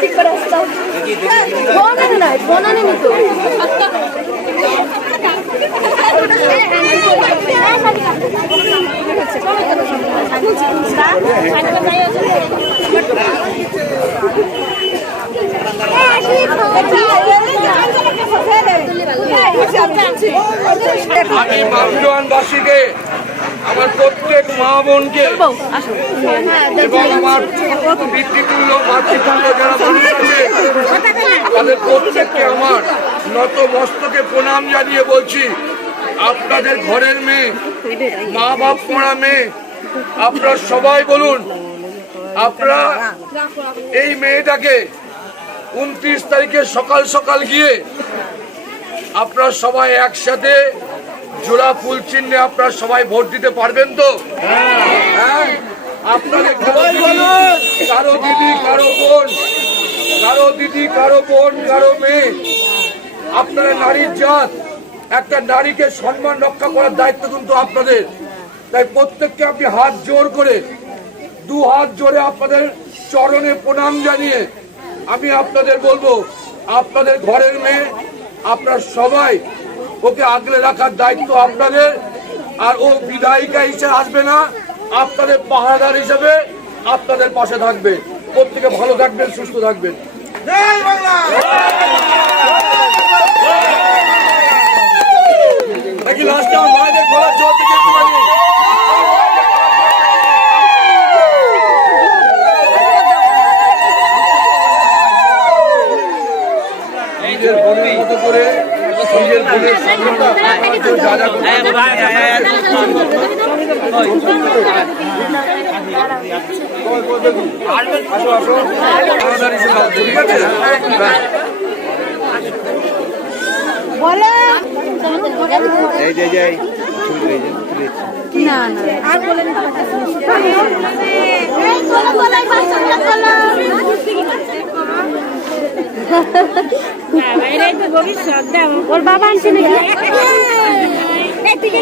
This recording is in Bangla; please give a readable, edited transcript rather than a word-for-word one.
ঠিক করে আসতাম বনানি নয় বনানি নিতো আমি বান্দোয়ানবাসীকে আমার প্রত্যেক মা বোনকে এবং আমার পিতৃতুল্য মাতৃতুল্য যারা মানুষ আছে তাদের প্রত্যেককে আমার নত মস্তকে প্রণাম জানিয়ে বলছি, আপনাদের ঘরের মেয়ে, মা বাপ পড়া মেয়ে, আপনারা সবাই বলুন, আপনারা এই মেয়েটাকে 29 তারিখে সকাল সকাল গিয়ে আপনারা সবাই একসাথে জোড়া ফুল চিহ্নে আপনারা সবাই ভোট দিতে পারবেন তো? হ্যাঁ, আপনাদের কারো দিদি, কারো বোন, কারো মেয়ে, আপনারা নারীর জাত, একটা নারীকে সম্মান রক্ষা করার দায়িত্ব কিন্তু আপনাদের। তাই প্রত্যেককে আপনি হাত জোর করে, 2 হাত জোরে আপনাদের চরণে প্রণাম জানিয়ে আমি আপনাদের বলবো, আপনাদের ঘরের মেয়ে, আপনারা সবাই ওকে আগলে রাখার দায়িত্ব আপনাদের। আর ও বিধায়িকা হিসেবে আসবে না, আপনাদের পাহারাদার হিসেবে আপনাদের পাশে থাকবে। প্রত্যেকে ভালো থাকবেন, সুস্থ থাকবেন। নাকি লাস্টে আমার মায়েদের ঘোরার জোর থেকে একটু নিজের বোনের মতো করে নিজের বোনের সম্মানটা যা যা ঠিক আছে। এই যে যাই না না আর বলেন ওর বাবা আনছে নাকি দিদি